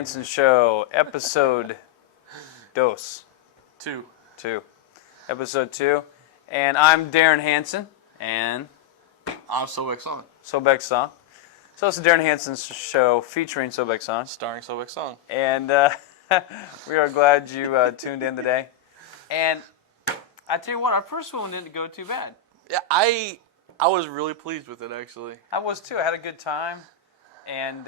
Hansen Show, episode 2. Episode 2. And I'm Darin Hansen, and I'm Soebeck. Soebeck Song. So it's the Darin Hansen Show featuring Soebeck Song. Starring Soebeck. And we are glad you tuned in today. And I tell you what, our first one didn't go too bad. Yeah, I was really pleased with it, actually. I was too. I had a good time. And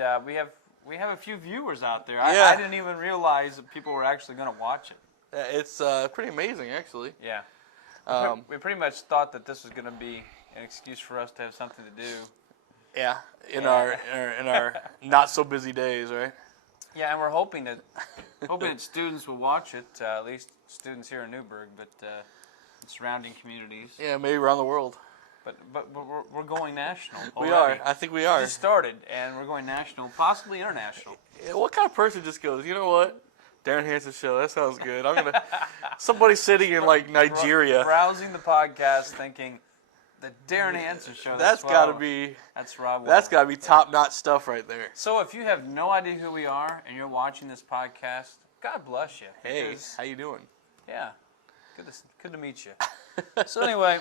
we have a few viewers out there. Yeah. I didn't even realize that people were actually going to watch it. It's pretty amazing, actually. Yeah. We pretty much thought that this was going to be an excuse for us to have something to do. Yeah, in our not so busy days, right? Yeah, and we're hoping that students will watch it. At least students here in Newburgh, but surrounding communities. Yeah, maybe around the world. But we're going national. We already. are. I think we are. We just started, and we're going national, possibly international. What kind of person just goes, you know what? Darin Hansen Show, that sounds good. I'm gonna. Somebody sitting in like Nigeria, browsing the podcast, thinking the Darin Hansen Show. That's gotta be. That's Rob. That's gotta be top-notch stuff right there. So if you have no idea who we are and you're watching this podcast, God bless you. Hey, how you doing? Yeah, good to meet you. So anyway,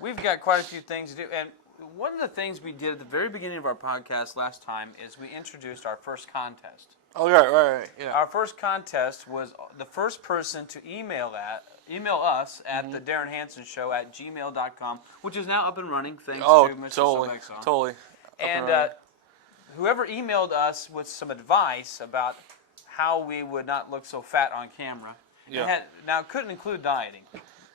we've got quite a few things to do, and one of the things we did at the very beginning of our podcast last time is we introduced our first contest. Oh, right, yeah. Our first contest was the first person to email us at the Darin Hansen Show at gmail.com, which is now up and running thanks to Mr. Soebeck. Totally. And whoever emailed us with some advice about how we would not look so fat on camera, now it couldn't include dieting.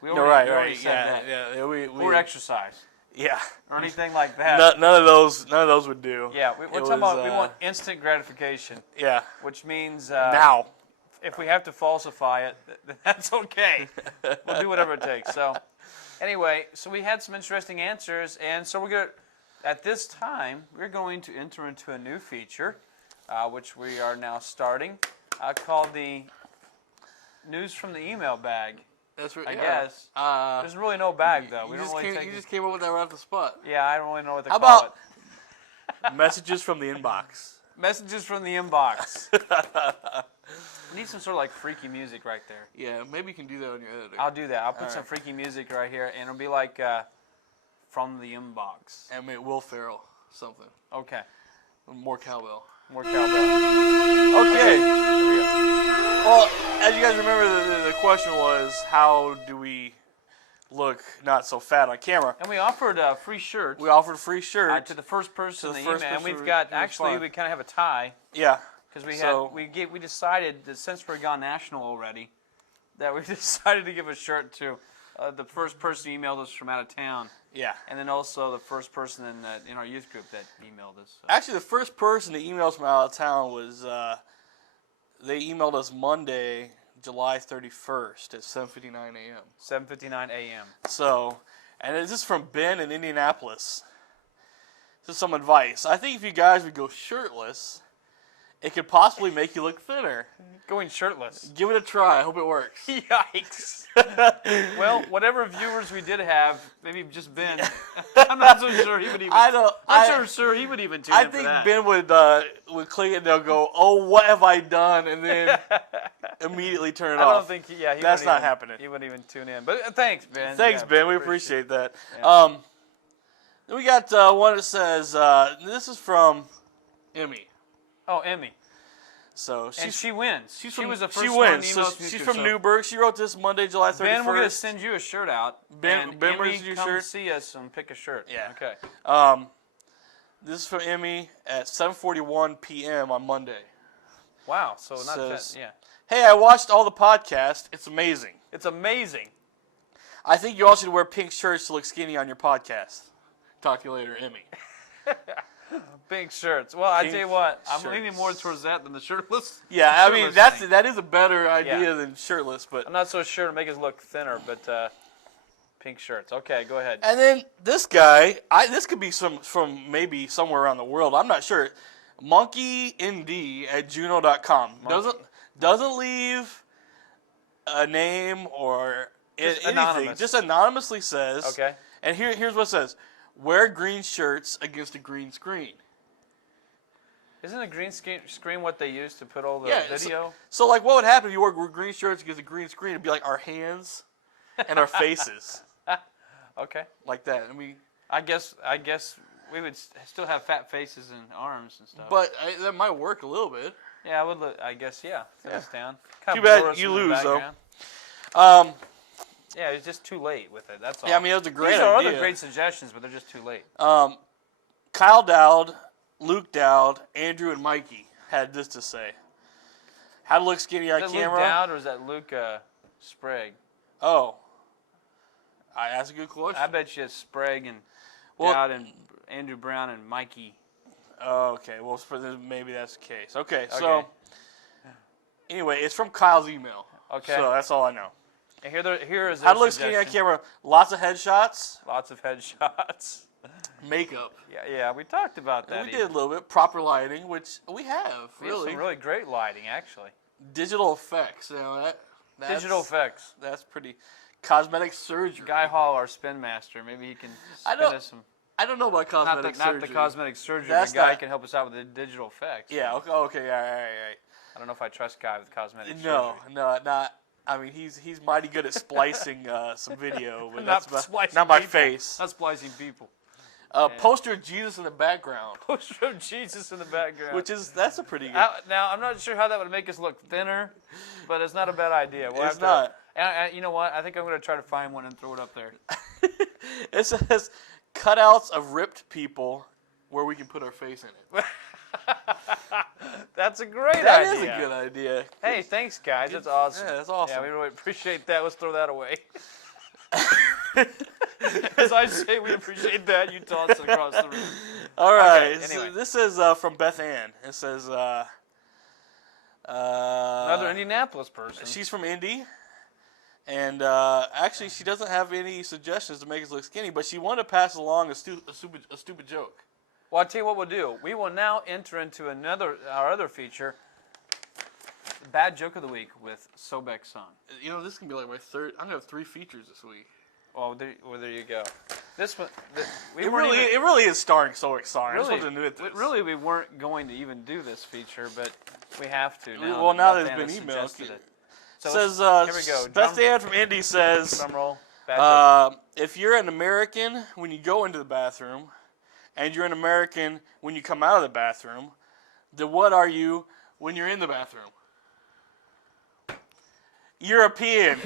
We already said that. Or exercise. Yeah. Or anything like that. None of those would do. Yeah, we're talking about we want instant gratification. Yeah. Which means now, if we have to falsify it, that's okay. We'll do whatever it takes. So, anyway, we had some interesting answers, and so at this time we're going to enter into a new feature, which we are now starting, called the News from the Email Bag. That's right. I guess. There's really no bag, though. You just came up with that right off the spot. Yeah, I don't really know what to call it. Messages from the inbox? Messages from the inbox. We need some sort of like freaky music right there. Yeah, maybe you can do that on your editor. I'll do that. I'll put some freaky music right here, and it'll be like from the inbox. And maybe Will Ferrell, something. Okay. More cowbell. Okay. Here we go. Well, as you guys remember, the question was, how do we look not so fat on camera? And we offered a free shirt. We offered a free shirt to the first person in the email. And we've got, actually, we kind of have a tie. Yeah. Because we decided that since we're gone national already, that we decided to give a shirt to the first person who emailed us from out of town. Yeah. And then also the first person in our youth group that emailed us. Actually, the first person to email us from out of town was, they emailed us Monday, July 31st at 7:59 a.m. 7:59 a.m. So, and this is from Ben in Indianapolis. This is some advice. I think if you guys would go shirtless, it could possibly make you look thinner. Going shirtless. Give it a try. I hope it works. Yikes. Well, whatever viewers we did have, maybe just Ben. I'm not so sure he would even. I'm sure he would even tune in for that. I think Ben would click it and they'll go, "Oh, what have I done?" and then immediattle turn it off. I don't think. That's not happening. He wouldn't even tune in. But thanks, Ben. Thanks, Ben. We appreciate that. Yeah. Then we got one that says, "This is from Emmy." Oh, Emmy. So she wins. She was the first she one. Wins. So she's from Newburgh. She wrote this Monday, July 31st. Ben, we're going to send you a shirt out. Ben, we're going to send you a shirt. Come see us and pick a shirt. Yeah. Okay. This is from Emmy at 7:41 p.m. on Monday. Wow. So not that. Yeah. Hey, I watched all the podcasts. It's amazing. It's amazing. I think you all should wear pink shirts to look skinny on your podcast. Talk to you later, Emmy. Pink shirts. Well, I tell you what, I'm leaning more towards that than the shirtless. Yeah, I mean that is a better idea than shirtless, but I'm not so sure to make us look thinner, but pink shirts. Okay, go ahead. And then this guy, this could be from maybe somewhere around the world. I'm not sure. monkeynd@juno.com doesn't leave a name or anything. Anonymous. Just anonymously says. Okay. And here's what it says: wear green shirts against a green screen. Isn't a green screen what they use to put all the video? So like, what would happen if you wore green shirts against a green screen? It'd be like our hands and our faces, Okay. like that. I mean, I guess we would still have fat faces and arms and stuff. but that might work a little bit. Yeah, I would. I guess yeah. This down. Too bad you lose though. Yeah, it's just too late with it. That's all. Yeah, I mean, it was a great These are idea. other great suggestions, but they're just too late. Kyle Dowd, Luke Dowd, Andrew, and Mikey had this to say. How to look skinny on Is that camera. Luke Dowd or is that Luke Sprague? Oh. That's a good question. I bet you it's Sprague and Dowd and Andrew Brown and Mikey. Oh, okay. Well, maybe that's the case. Okay, so anyway, it's from Kyle's email. Okay. So that's all I know. And here is How to look skinny on camera. Lots of headshots. Lots of headshots. Makeup. Yeah, we talked about that. And we did a little bit. Proper lighting, which we have, We have some really great lighting, actually. Digital effects. That's Digital effects. That's pretty. Cosmetic surgery. Guy Hall, our spin master, maybe he can spin us some. I don't know about cosmetic surgery. Not the cosmetic surgery. That's the guy not, can help us out with the digital effects. Yeah. Okay. All right. I don't know if I trust Guy with cosmetic surgery. No, not. I mean, he's mighty good at splicing some video, but not my face. Not splicing people. Poster of Jesus in the background. Poster of Jesus in the background. That's a pretty good. Now I'm not sure how that would make us look thinner, but it's not a bad idea. It's not. And you know what? I think I'm going to try to find one and throw it up there. It says cutouts of ripped people where we can put our face in it. That's a great idea. That is a good idea. Hey, thanks, guys. That's awesome. Yeah, that's awesome. Yeah, we really appreciate that. Let's throw that away. As I say, we appreciate that. You toss it across the room. All right. Okay, anyway. This is from Beth Ann. It says another Indianapolis person. She's from Indy. And actually, she doesn't have any suggestions to make us look skinny, but she wanted to pass along a stupid joke. Well, I'll tell you what we'll do. We will now enter into our other feature, Bad Joke of the Week with Soebeck's son. You know, this can be like my third. I'm going to have 3 features this week. Well, there you go. This one, it really is starring Soebeck's son. Really, I just wanted to admit this. Really, we weren't going to even do this feature, but we have to now. Well, now there's been emails. So says, here we go. Beth Ann from Indy says, drum roll. if you're an American when you go into the bathroom, and you're an American when you come out of the bathroom, then what are you when you're in the bathroom? European.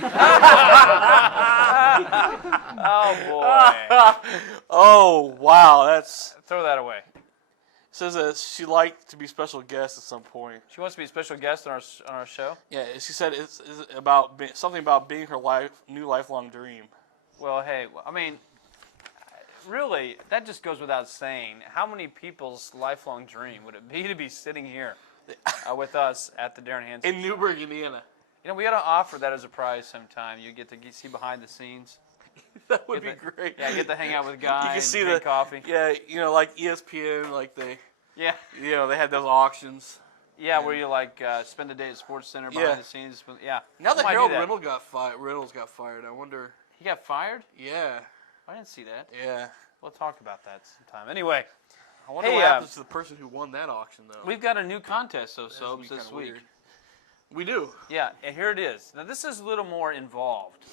Oh, boy. Oh, wow. That's. Throw that away. Says that she'd like to be special guest at some point. She wants to be a special guest on our show? Yeah, she said it's about something about being her new lifelong dream. Well, hey, I mean, really, that just goes without saying. How many people's lifelong dream would it be to be sitting here with us at the Darin Hansen in Newburgh, Indiana? You know, we got to offer that as a prize sometime. You get to see behind the scenes. That would be great. Yeah, get to hang out with Guy and see drink coffee. Yeah, you know, like ESPN, like yeah, you know, they had those auctions. Yeah, where you spend the day at Sports Center behind the scenes. Yeah. Now that Harold Reynolds got fired, I wonder. He got fired? Yeah. I didn't see that. Yeah. We'll talk about that sometime. Anyway. I wonder what happens to the person who won that auction, though. We've got a new contest, Soaps, this week. Weird. We do. Yeah, and here it is. Now, this is a little more involved.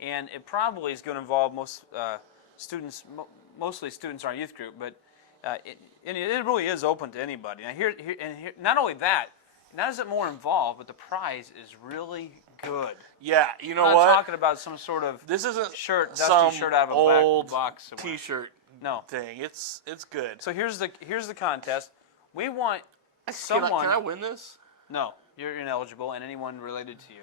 And it probably is going to involve most students, mostly students in our youth group, but it really is open to anybody. Now, here, not only that, not is it more involved, but the prize is really good. Yeah, you know I'm what? not talking about some sort of this isn't dusty shirt out of a old box T-shirt thing. It's good. So here's the contest. We want someone. Can I win this? No, you're ineligible, and anyone related to you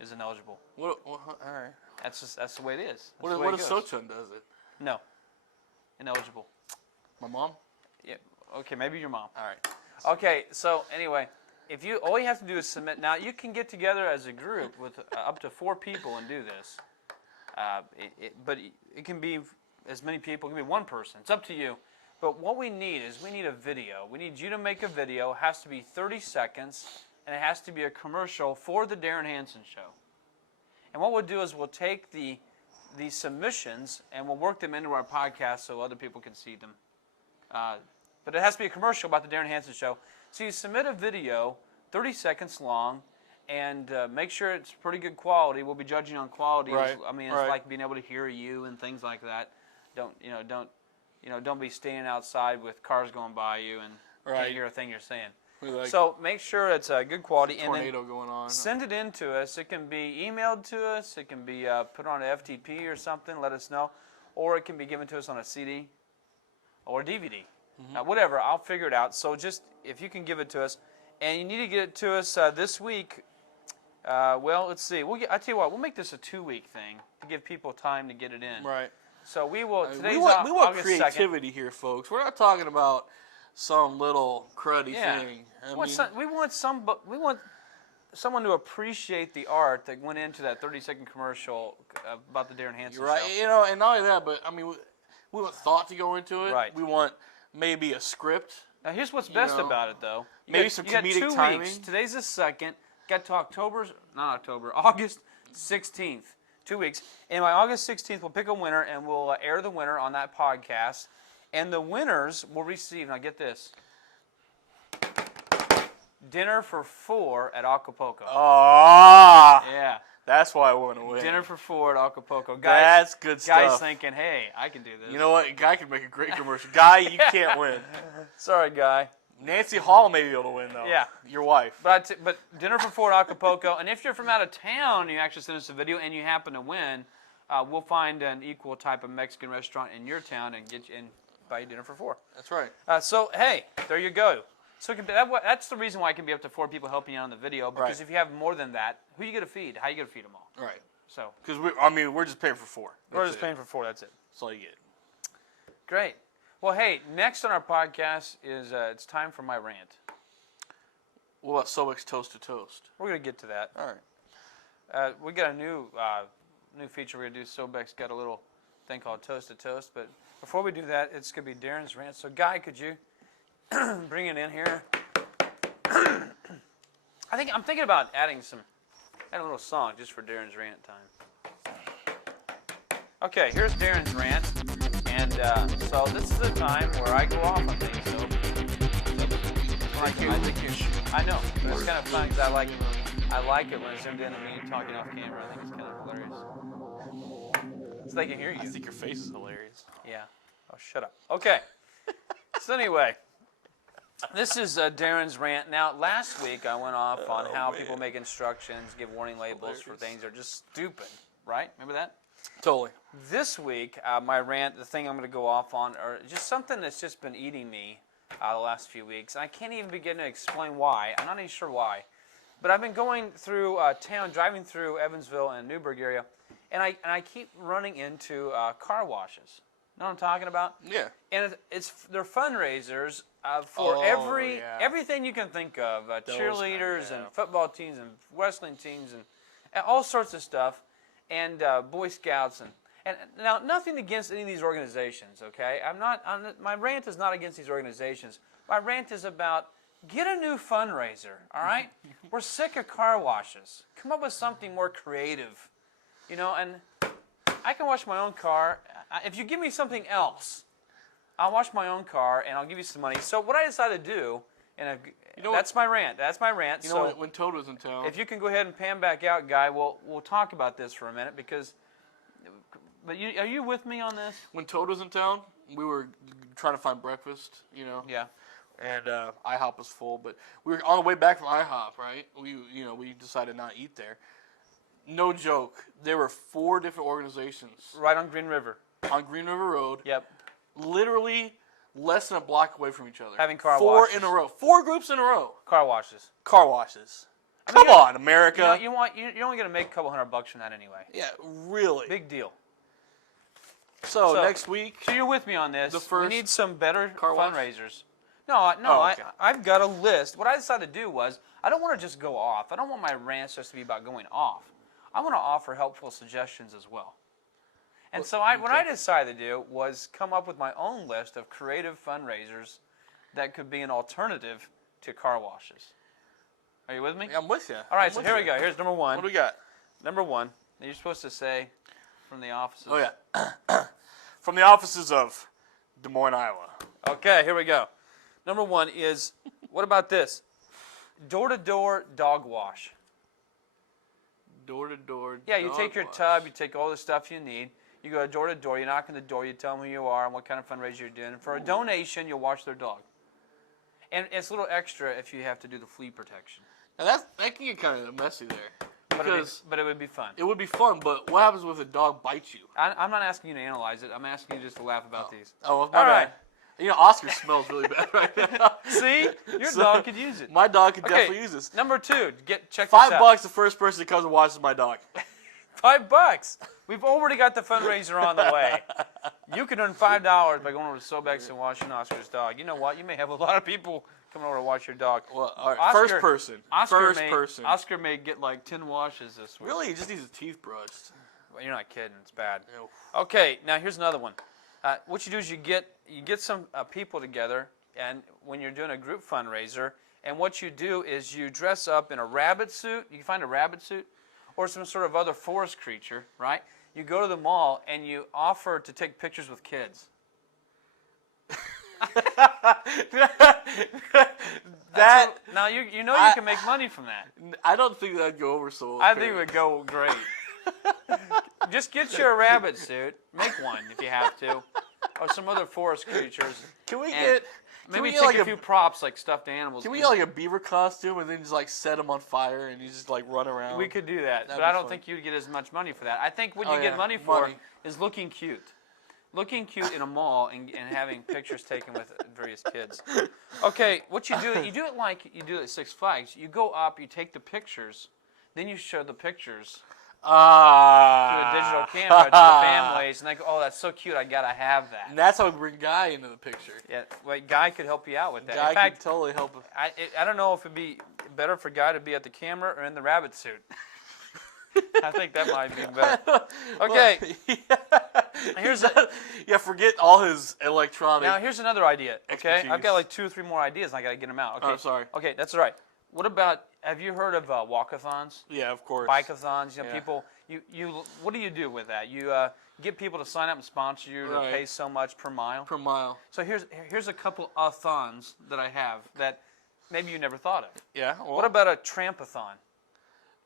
is ineligible. All right. That's the way it is. What if Sochun does it? No. Ineligible. My mom? Yeah. Okay, maybe your mom. All right. Okay, so anyway, all you have to do is submit. Now, you can get together as a group with up to 4 people and do this. But it can be as many people. It can be 1 person. It's up to you. But what we need is a video. We need you to make a video. It has to be 30 seconds, and it has to be a commercial for the Darin Hansen Show. And what we'll do is we'll take the submissions and we'll work them into our podcast so other people can see them. but it has to be a commercial about the Darin Hansen Show. So you submit a video, 30 seconds long, and make sure it's pretty good quality. We'll be judging on quality. Right. I mean, it's like being able to hear you and things like that. Don't be standing outside with cars going by you and can't hear a thing you're saying. So make sure it's good quality. Tornado going on. Send it in to us. It can be emailed to us. It can be put on an FTP or something. Let us know. Or it can be given to us on a CD or a DVD. Whatever. I'll figure it out. So just if you can give it to us. And you need to get it to us this week. Well, let's see. I tell you what. We'll make this a 2-week thing to give people time to get it in. Right. So we will. Today's we want August creativity 2nd. here, folks. We're not talking about some little cruddy thing. We want someone to appreciate the art that went into that 30-second commercial about the Darin Hansen right. Show. And not only that, but I mean, we want thought to go into it. Right. We want maybe a script. Now here's what's best about it, though. Some comedic you got 2 timing. weeks. Today's the 2nd. Got to August 16th. 2 weeks. And by August 16th, we'll pick a winner, and we'll air the winner on that podcast. And the winners will receive, now get this, dinner for 4 at Acapulco. Ah! Yeah. That's why I want to win. Dinner for 4 at Acapulco. That's good stuff. Guys thinking, hey, I can do this. You know what? Guy could make a great commercial. Guy, you can't win. Sorry, Guy. Nancy Hall may be able to win, though. Yeah. Your wife. But dinner for 4 at Acapulco. And if you're from out of town and you actually send us a video and you happen to win, we'll find an equal type of Mexican restaurant in your town and get you and buy you dinner for 4. That's right. So, hey, there you go. So that's the reason why it can be up to 4 people helping you out on the video. Because if you have more than that, who are you going to feed? How are you going to feed them all? Right. So. Because we're just paying for 4. We're just paying for 4. That's it. That's all you get. Great. Well, hey, next on our podcast is it's time for my rant. What about Soebeck's Toast to Toast? We're going to get to that. All right. We got a new feature we're going to do. Soebeck's got a little thing called Toast to Toast. But before we do that, it's going to be Darin's rant. So, Guy, could you bring it in here? I'm thinking about adding a little song just for Darin's rant time. Okay, here's Darin's rant. And so this is the time where I go off on things. So I know, but it's kind of fun because I like it when it's zoomed in and me talking off camera. I think it's kind of hilarious. So they can hear you. I think your face is hilarious. Yeah. Oh, shut up. Okay. So anyway, this is Darin's rant. Now, last week I went off on how people make instructions, give warning labels for things that are just stupid. Right? Remember that? Totally. This week, my rant, the thing I'm going to go off on, are just something that's just been eating me the last few weeks. And I can't even begin to explain why. I'm not even sure why. But I've been going through town, driving through Evansville and Newburgh area, and I keep running into car washes. Know what I'm talking about? Yeah. And they're fundraisers for everything you can think of, cheerleaders and football teams and wrestling teams and all sorts of stuff. And Boy Scouts and now nothing against any of these organizations, okay? My rant is not against these organizations. My rant is about get a new fundraiser, all right? We're sick of car washes. Come up with something more creative, and I can wash my own car. If you give me something else, I'll wash my own car and I'll give you some money. So what I decided to do, and that's my rant. That's my rant. You know, when Toad was in town. If you can go ahead and pan back out, Guy, we'll talk about this for a minute because. But are you with me on this? When Toad was in town, we were trying to find breakfast. Yeah. And IHOP was full, but we were on the way back from IHOP, right? We decided not to eat there. No joke. There were 4 different organizations. Right on Green River. On Green River Road. Yep. Literally less than a block away from each other. Having car 4 washes. in a row. 4 groups in a row. Car washes. Car washes. Come on, America. You're only going to make a couple $100 from that anyway. Yeah, really. Big deal. So next week. So you're with me on this. We need some better car fundraisers. No, okay. I've got a list. What I decided to do was I don't want to just go off. I don't want my rants just to be about going off. I want to offer helpful suggestions as well. And what I decided to do was come up with my own list of creative fundraisers that could be an alternative to car washes. Are you with me? Yeah, I'm with you. All right, so here we go. Here's number 1. What do we got? Number 1. You're supposed to say from the offices. Oh, yeah. From the offices of Des Moines, Iowa. Okay, here we go. Number one is, what about this? Door-to-door dog wash. Door-to-door. Yeah, you take your wash. tub, you take all the stuff you need. You go door to door, you knock on the door, you tell them who you are and what kind of fundraiser you're doing. And for a donation, you'll wash their dog. And it's a little extra if you have to do the flea protection. Now that can get kind of messy there. But it would be fun. It would be fun, but what happens if a dog bites you? I'm not asking you to analyze it. I'm asking you just to laugh about these. Oh, well, All right. You know, Oscar smells really bad right now. See? Your dog could use it. My dog could definitely use this. Number two, check this out. $5 the first person that comes and watches my dog. $5. We've already got the fundraiser on the way. You can earn $5 by going over to Soebeck's and washing Oscar's dog. You know what? You may have a lot of people coming over to watch your dog. Well, all right, first person. Oscar may get like 10 washes this week. Really? He just needs his teeth brushed. Well, you're not kidding. It's bad. No. Okay, now here's another one. What you do is you get some people together, and when you're doing a group fundraiser, and what you do is you dress up in a rabbit suit. You can find a rabbit suit or some sort of other forest creature, right? You go to the mall and you offer to take pictures with kids. Now you know you can make money from that. I don't think that'd go over so well. I think it would go great. Just get you a rabbit suit, make one if you have to, or some other forest creatures. Can we get maybe take a few props like stuffed animals? Can we get like a beaver costume and then just like set them on fire and you just like run around? We could do that, but I don't think you'd get as much money for that. I think what you get money for is looking cute. Looking cute in a mall and having pictures taken with various kids. Okay, what you do it like you do at Six Flags. You go up, you take the pictures, then you show the pictures to a digital camera to the families, and they go, "Oh, that's so cute! I gotta have that." And that's how we bring Guy into the picture. Yeah, well, Guy could help you out with that. Guy in fact, could totally help. I don't know if it'd be better for Guy to be at the camera or in the rabbit suit. I think that might be better. Okay. Forget all his electronic. Now here's another idea. Okay, expertise. I've got like 2 or 3 more ideas, and I got to get them out. Okay. Oh, sorry. Okay, that's all right. What about? Have you heard of walkathons? Yeah, of course. Bikeathons. You know, people. You. What do you do with that? You get people to sign up and sponsor you to pay so much per mile. Per mile. So here's a couple of thons that I have that maybe you never thought of. Yeah. Well, What about a trampathon?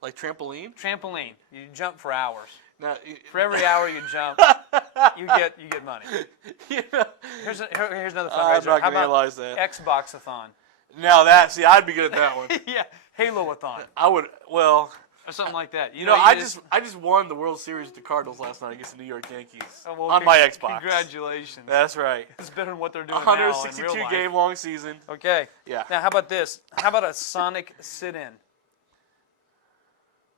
like trampoline? Trampoline. You jump for hours. Now, For every hour you jump, you get money. Here's another fundraiser. I'm not How gonna realize that. Xboxathon? Now I'd be good at that one. Yeah, Haloathon I would. Well, or something like that. you know, I just won the World Series with the Cardinals last night against the New York Yankees on my Xbox. Congratulations. That's right. It's better than what they're doing now in real life. 162 game long season. Okay. Yeah. Now how about this? How about a Sonic sit-in?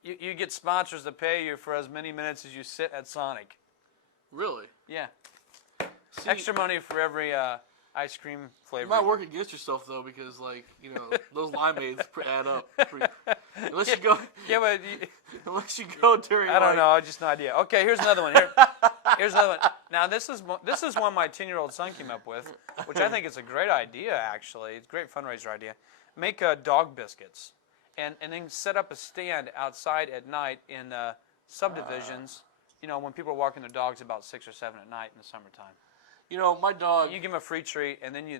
You get sponsors to pay you for as many minutes as you sit at Sonic. Really? Yeah. See, Extra money for every ice cream flavor. You might work against yourself though, because like those limeades add up. Unless you go. Yeah, but Unless you go during. I don't know. Just an idea. Okay, here's another one. Here's another one. Now this is one my 10-year-old son came up with, which I think is a great idea. Actually, it's a great fundraiser idea. Make dog biscuits, and then set up a stand outside at night in subdivisions. When people are walking their dogs about 6 or 7 at night in the summertime. My dog. You give him a free treat, and then you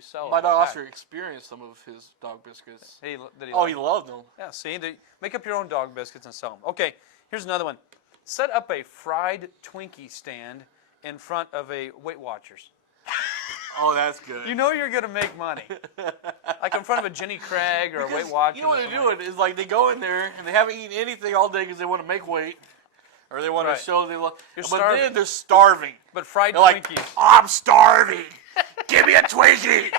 sell. My it dog back. also experienced some of his dog biscuits. He He loved them. Yeah, see, make up your own dog biscuits and sell them. Okay, here's another one. Set up a fried Twinkie stand in front of a Weight Watchers. Oh, that's good. You know you're going to make money. Like in front of a Jenny Craig or a Weight Watchers. You know what they're doing is like they go in there and they haven't eaten anything all day because they want to make weight. Or they want to show they love. But then they're starving. But fried they're Twinkies. Like, I'm starving. Give me a Twinkie.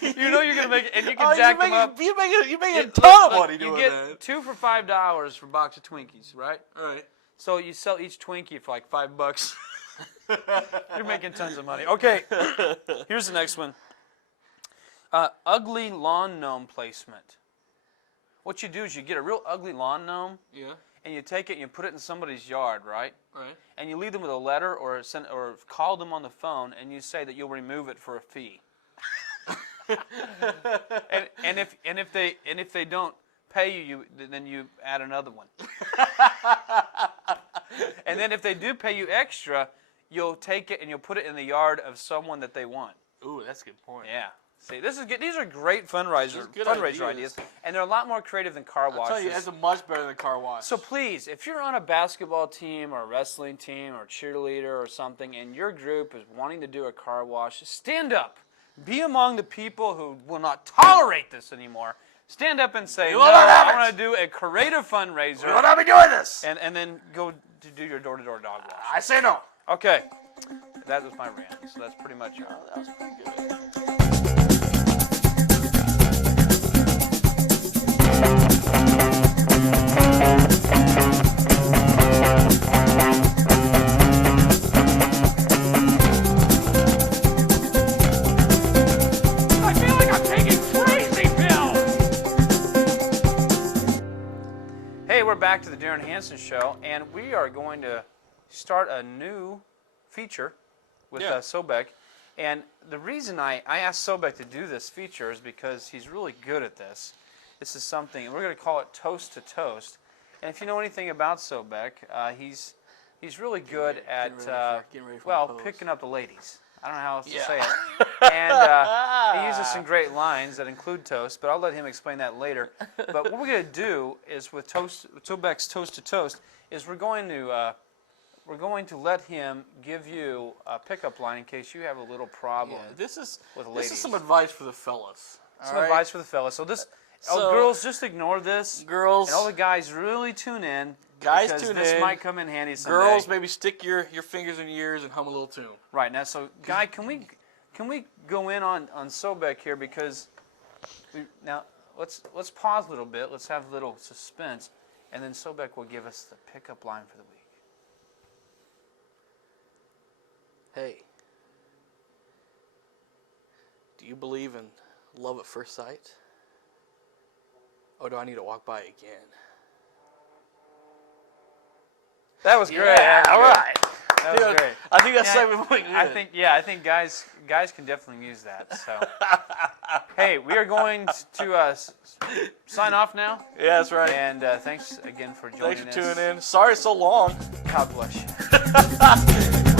You know you're gonna make it, and you can jack them up. You make a ton of money doing that. You get 2 for $5 for a box of Twinkies, right? All right. So you sell each Twinkie for like $5. You're making tons of money. Okay, here's the next one. Ugly lawn gnome placement. What you do is you get a real ugly lawn gnome. Yeah. And you take it and you put it in somebody's yard, right? Right. And you leave them with a letter or call them on the phone, and you say that you'll remove it for a fee. and if they don't pay you, then you add another one. And then if they do pay you extra, you'll take it and you'll put it in the yard of someone that they want. Ooh, that's a good point. Yeah. See, this is good. These are great fundraiser good ideas, and they're a lot more creative than car I'll washes. tell you, it's much better than car wash. So please, if you're on a basketball team or a wrestling team or cheerleader or something, and your group is wanting to do a car wash, stand up. Be among the people who will not tolerate this anymore. Stand up and say, no, I want to do a creative fundraiser. We will not be doing this. And then go to do your door-to-door dog wash. I say no. Okay. That was my rant, so that's pretty much it. That was pretty good. I feel like I'm taking crazy pills! Hey, we're back to the Darin Hansen Show, and we are going to start a new feature with Soebeck. And the reason I asked Soebeck to do this feature is because he's really good at this. This is something, we're going to call it Toast to Toast. And if you know anything about Soebeck, he's really good at, picking up the ladies. I don't know how else to say it. And he uses some great lines that include toast, but I'll let him explain that later. But what we're going to do is with Soebeck's Toast to Toast is we're going to let him give you a pickup line in case you have a little problem This is some advice for the fellas. advice for the fellas. So girls, just ignore this. Girls. And all the guys really tune in. Guys, because tune this in. might come in handy someday. Girls, maybe stick your fingers in your ears and hum a little tune. Right, now, so, Guy, can we go in on Soebeck here because now let's pause a little bit. Let's have a little suspense, and then Soebeck will give us the pickup line for the week. Hey, do you believe in love at first sight? Or do I need to walk by again? That was great. Yeah, all right. That was great. I think that's segment really good. I think guys can definitely use that. So, hey, we are going to sign off now. Yeah, that's right. And thanks again for joining us. Thanks for tuning in. Sorry it's so long. God bless you.